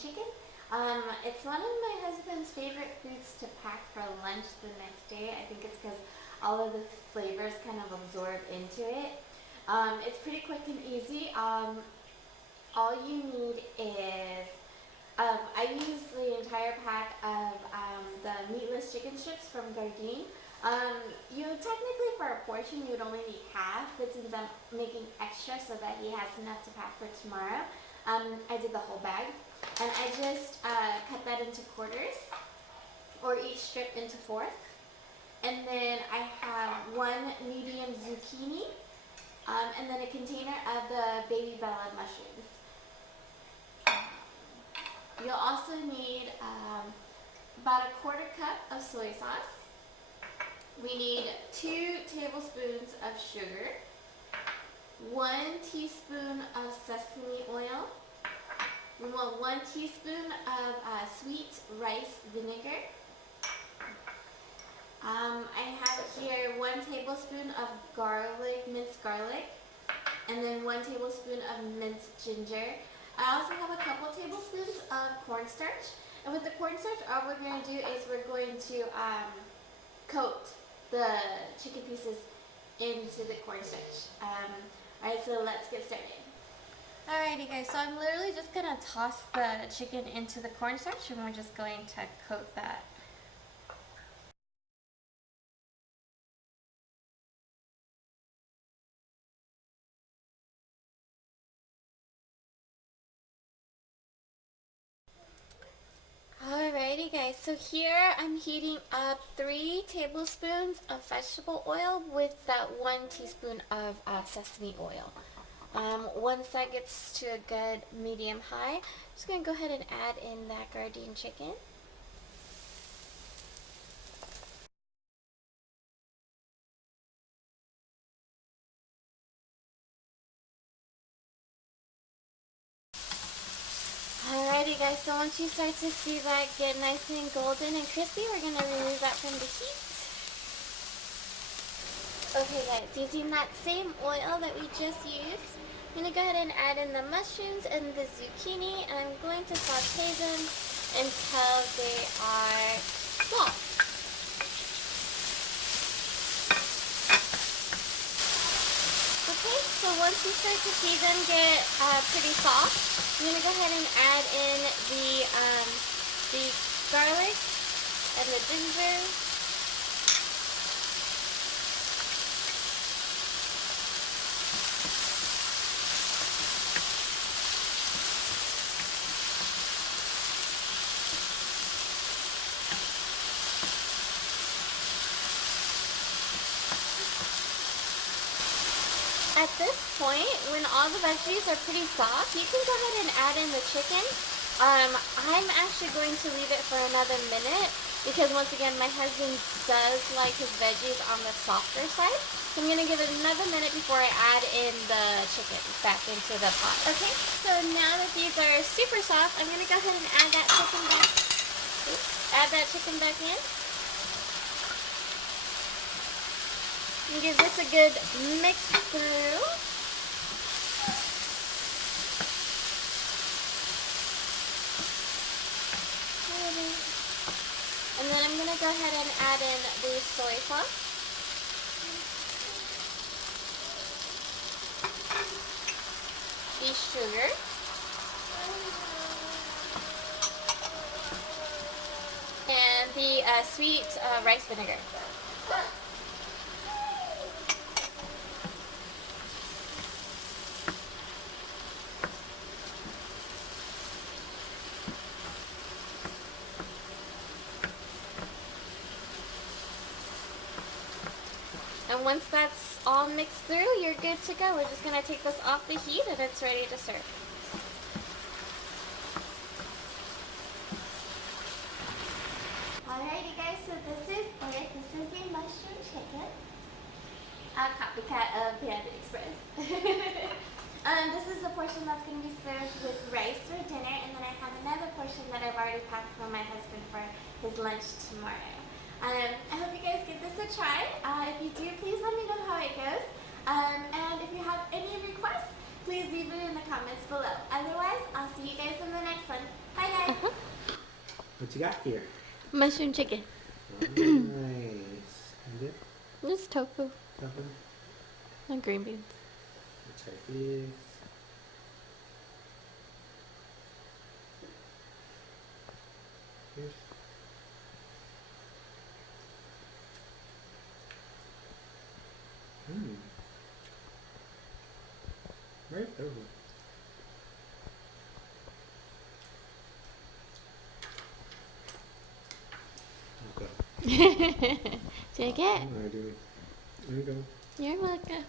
chicken. It's one of my husband's favorite foods to pack for lunch the next day. I think it's because all of the flavors kind of absorb into it. It's pretty quick and easy. All you need is, I use the entire pack of the meatless chicken strips from Gardein. You technically for a portion you would only need half, but since I'm making extra so that he has enough to pack for tomorrow, I did the whole bag. And I just cut that into quarters, or each strip into fourths. And then I have one medium zucchini, and then a container of the baby bella mushrooms. You'll also need about a quarter cup of soy sauce. We need 2 tablespoons of sugar, 1 teaspoon of sesame oil. We want 1 teaspoon of sweet rice vinegar. I have here 1 tablespoon of garlic, minced garlic, and then 1 tablespoon of minced ginger. I also have a couple tablespoons of cornstarch. And with the cornstarch, all we're going to do is we're going to coat the chicken pieces into the cornstarch. Alright, so let's get started. Alrighty guys, so I'm literally just going to toss the chicken into the cornstarch and we're just going to coat that. Alrighty guys, so here I'm heating up 3 tablespoons of vegetable oil with that 1 teaspoon of sesame oil. Once that gets to a good medium high, I'm just going to go ahead and add in that Gardein chicken. Alrighty guys, so once you start to see that get nice and golden and crispy, we're going to remove that from the heat. Okay guys, using that same oil that we just used, I'm going to go ahead and add in the mushrooms and the zucchini, and I'm going to saute them until they are soft. Okay, so once you start to see them get pretty soft, I'm going to go ahead and add in the garlic and the ginger. At this point, when all the veggies are pretty soft, you can go ahead and add in the chicken. I'm actually going to leave it for another minute because once again, my husband does like his veggies on the softer side. So I'm going to give it another minute before I add in the chicken back into the pot. Okay, so now that these are super soft, I'm going to go ahead and add that chicken back in. And give this a good mix through. And then I'm going to go ahead and add in the soy sauce. The sugar. And the sweet rice vinegar. And once that's all mixed through, you're good to go. We're just going to take this off the heat and it's ready to serve. Alrighty guys, so this is it. This is the mushroom chicken. A copycat of Panda Express. This is the portion that's going to be served with rice for dinner, and then I have another portion that I've already packed for my husband for his lunch tomorrow. I hope you guys give this a try. If you do, please let me know how it goes. And if you have any requests, please leave it in the comments below. Otherwise, I'll see you guys in the next one. Bye, guys. What you got here? Mushroom chicken. Nice. And it? Just tofu Something? and green beans. Let's try this. Here's. Right over. Okay. Take it. I do. There you go. You're welcome.